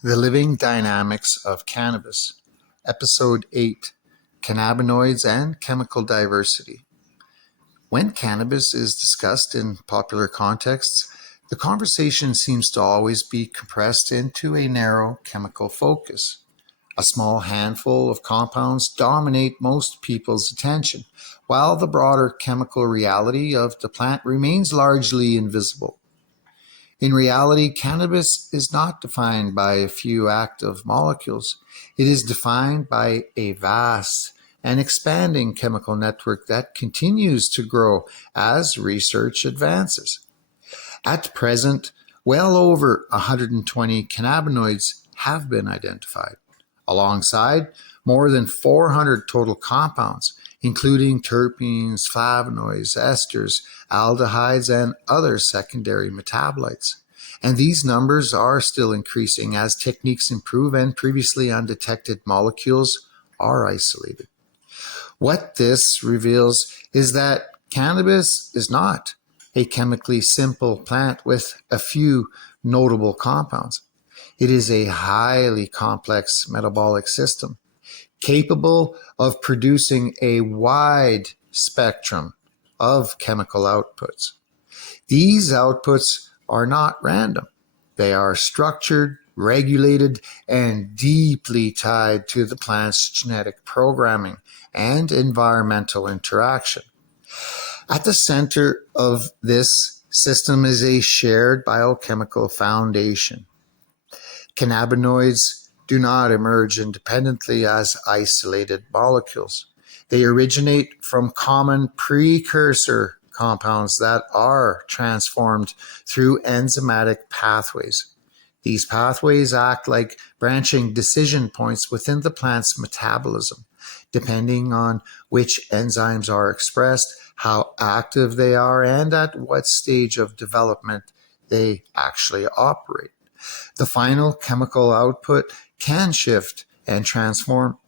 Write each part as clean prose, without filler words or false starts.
The Living Dynamics of Cannabis, Episode 8, Cannabinoids and Chemical Diversity. When cannabis is discussed in popular contexts, the conversation seems to always be compressed into a narrow chemical focus. A small handful of compounds dominate most people's attention, while the broader chemical reality of the plant remains largely invisible. In reality, cannabis is not defined by a few active molecules. It is defined by a vast and expanding chemical network that continues to grow as research advances. At present, well over 120 cannabinoids have been identified, alongside more than 400 total compounds, including terpenes, flavonoids, esters, aldehydes, and other secondary metabolites. And these numbers are still increasing as techniques improve and previously undetected molecules are isolated. What this reveals is that cannabis is not a chemically simple plant with a few notable compounds. It is a highly complex metabolic system, capable of producing a wide spectrum of chemical outputs. These outputs are not random. They are structured, regulated, and deeply tied to the plant's genetic programming and environmental interaction. At the center of this system is a shared biochemical foundation. Cannabinoids do not emerge independently as isolated molecules. They originate from common precursor compounds that are transformed through enzymatic pathways. These pathways act like branching decision points within the plant's metabolism, depending on which enzymes are expressed, how active they are, and at what stage of development they actually operate. The final chemical output can shift and transform.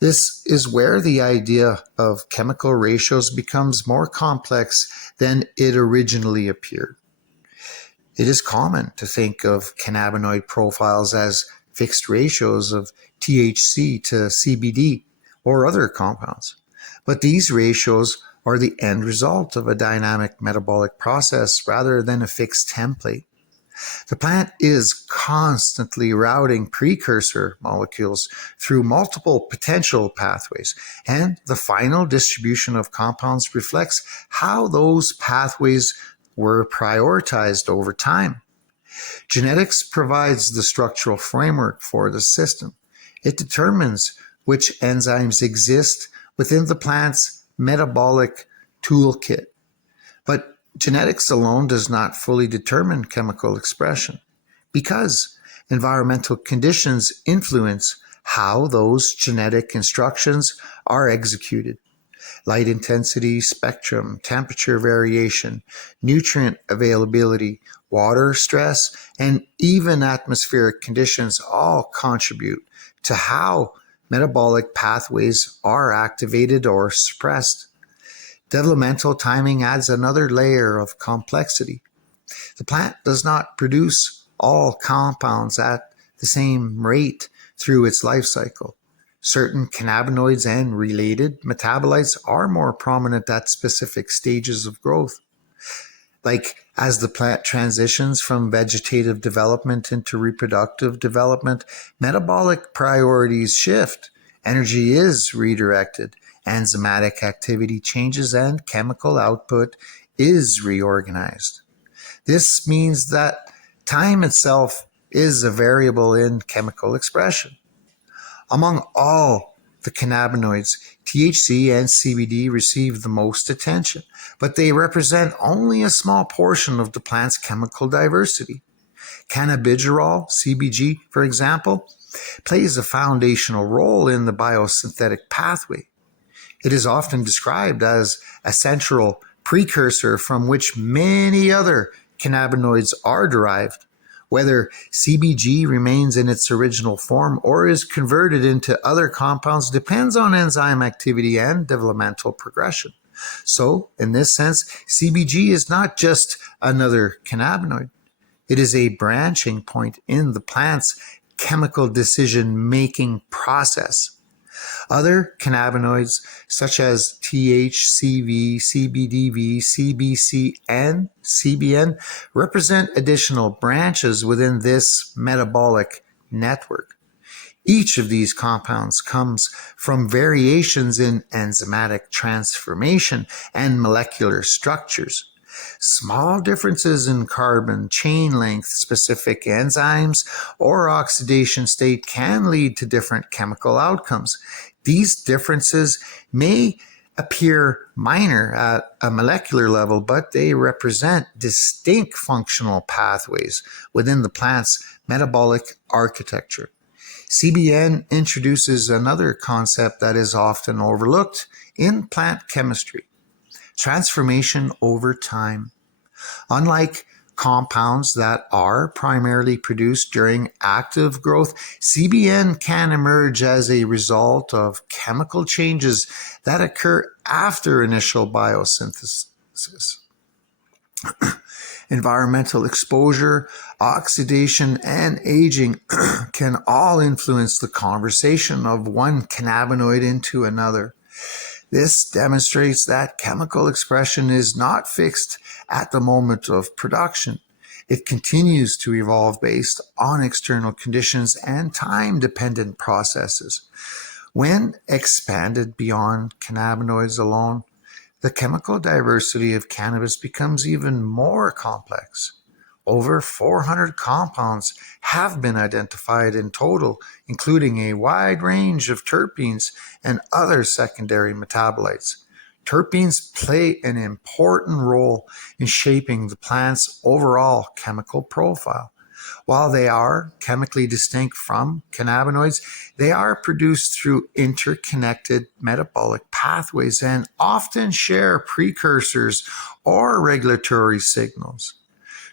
This is where the idea of chemical ratios becomes more complex than it originally appeared. It is common to think of cannabinoid profiles as fixed ratios of THC to CBD or other compounds, but these ratios are the end result of a dynamic metabolic process rather than a fixed template. The plant is constantly routing precursor molecules through multiple potential pathways, and the final distribution of compounds reflects how those pathways were prioritized over time. Genetics provides the structural framework for the system. It determines which enzymes exist within the plant's metabolic toolkit. But genetics alone does not fully determine chemical expression because environmental conditions influence how those genetic instructions are executed. Light intensity, spectrum, temperature variation, nutrient availability, water stress, and even atmospheric conditions all contribute to how metabolic pathways are activated or suppressed. Developmental timing adds another layer of complexity. The plant does not produce all compounds at the same rate through its life cycle. Certain cannabinoids and related metabolites are more prominent at specific stages of growth. Like as the plant transitions from vegetative development into reproductive development, metabolic priorities shift. Energy is redirected. Enzymatic activity changes and chemical output is reorganized. This means that time itself is a variable in chemical expression. Among all the cannabinoids, THC and CBD receive the most attention, but they represent only a small portion of the plant's chemical diversity. Cannabigerol, CBG, for example, plays a foundational role in the biosynthetic pathway. It is often described as a central precursor from which many other cannabinoids are derived. Whether CBG remains in its original form or is converted into other compounds depends on enzyme activity and developmental progression. So, in this sense, CBG is not just another cannabinoid. It is a branching point in the plant's chemical decision-making process. Other cannabinoids such as THCV, CBDV, CBC, and CBN represent additional branches within this metabolic network. Each of these compounds comes from variations in enzymatic transformation and molecular structures. Small differences in carbon chain length, specific enzymes, or oxidation state can lead to different chemical outcomes. These differences may appear minor at a molecular level, but they represent distinct functional pathways within the plant's metabolic architecture. CBN introduces another concept that is often overlooked in plant chemistry: transformation over time. Unlike compounds that are primarily produced during active growth, CBN can emerge as a result of chemical changes that occur after initial biosynthesis. Environmental exposure, oxidation, and aging can all influence the conversion of one cannabinoid into another. This demonstrates that chemical expression is not fixed at the moment of production. It continues to evolve based on external conditions and time-dependent processes. When expanded beyond cannabinoids alone, the chemical diversity of cannabis becomes even more complex. Over 400 compounds have been identified in total, including a wide range of terpenes and other secondary metabolites. Terpenes play an important role in shaping the plant's overall chemical profile. While they are chemically distinct from cannabinoids, they are produced through interconnected metabolic pathways and often share precursors or regulatory signals.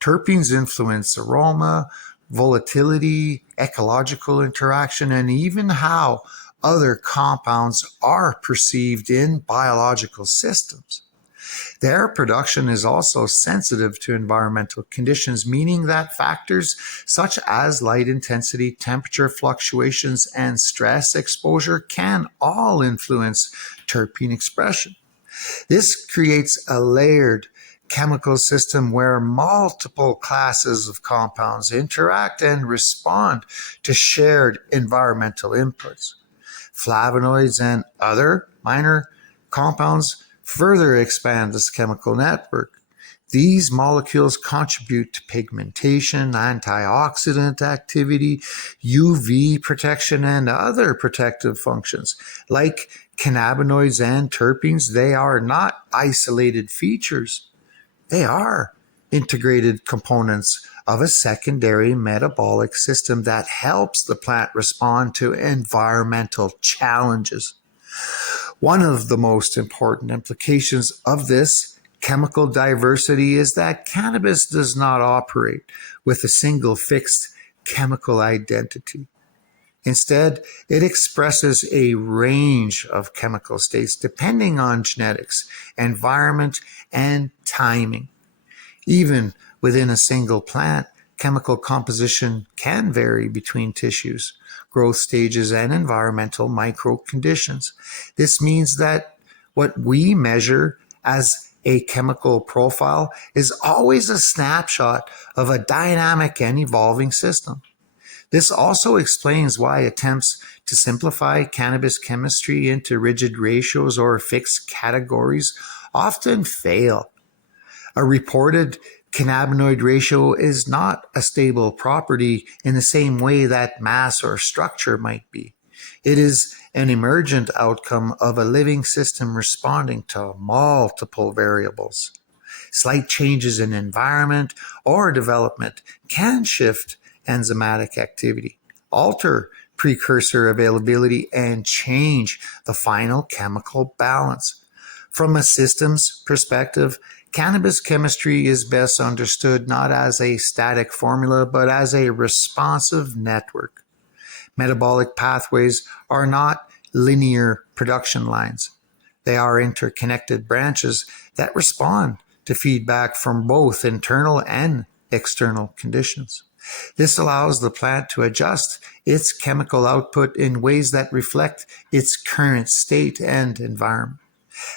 Terpenes influence aroma, volatility, ecological interaction, and even how other compounds are perceived in biological systems. Their production is also sensitive to environmental conditions, meaning that factors such as light intensity, temperature fluctuations, and stress exposure can all influence terpene expression. This creates a layered chemical system where multiple classes of compounds interact and respond to shared environmental inputs. Flavonoids and other minor compounds further expand this chemical network. These molecules contribute to pigmentation, antioxidant activity, UV protection, and other protective functions. Like cannabinoids and terpenes, they are not isolated features. They are integrated components of a secondary metabolic system that helps the plant respond to environmental challenges. One of the most important implications of this chemical diversity is that cannabis does not operate with a single fixed chemical identity. Instead, it expresses a range of chemical states depending on genetics, environment, and timing. Even within a single plant, chemical composition can vary between tissues, growth stages, and environmental microconditions. This means that what we measure as a chemical profile is always a snapshot of a dynamic and evolving system. This also explains why attempts to simplify cannabis chemistry into rigid ratios or fixed categories often fail. A reported cannabinoid ratio is not a stable property in the same way that mass or structure might be. It is an emergent outcome of a living system responding to multiple variables. Slight changes in environment or development can shift enzymatic activity, alter precursor availability, and change the final chemical balance. From a systems perspective, cannabis chemistry is best understood not as a static formula, but as a responsive network. Metabolic pathways are not linear production lines. They are interconnected branches that respond to feedback from both internal and external conditions. This allows the plant to adjust its chemical output in ways that reflect its current state and environment.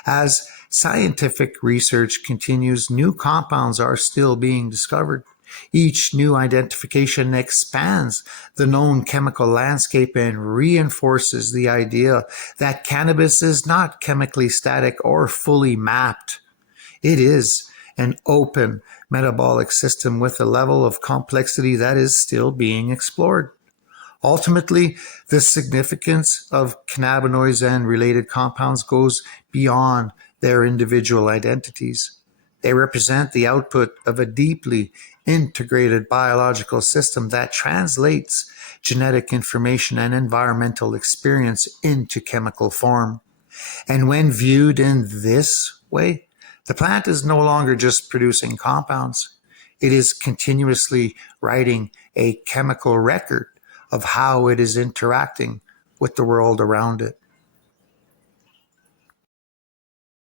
As scientific research continues, new compounds are still being discovered. Each new identification expands the known chemical landscape and reinforces the idea that cannabis is not chemically static or fully mapped. It is an open metabolic system with a level of complexity that is still being explored. Ultimately, the significance of cannabinoids and related compounds goes beyond their individual identities. They represent the output of a deeply integrated biological system that translates genetic information and environmental experience into chemical form. And when viewed in this way, the plant is no longer just producing compounds. It is continuously writing a chemical record of how it is interacting with the world around it.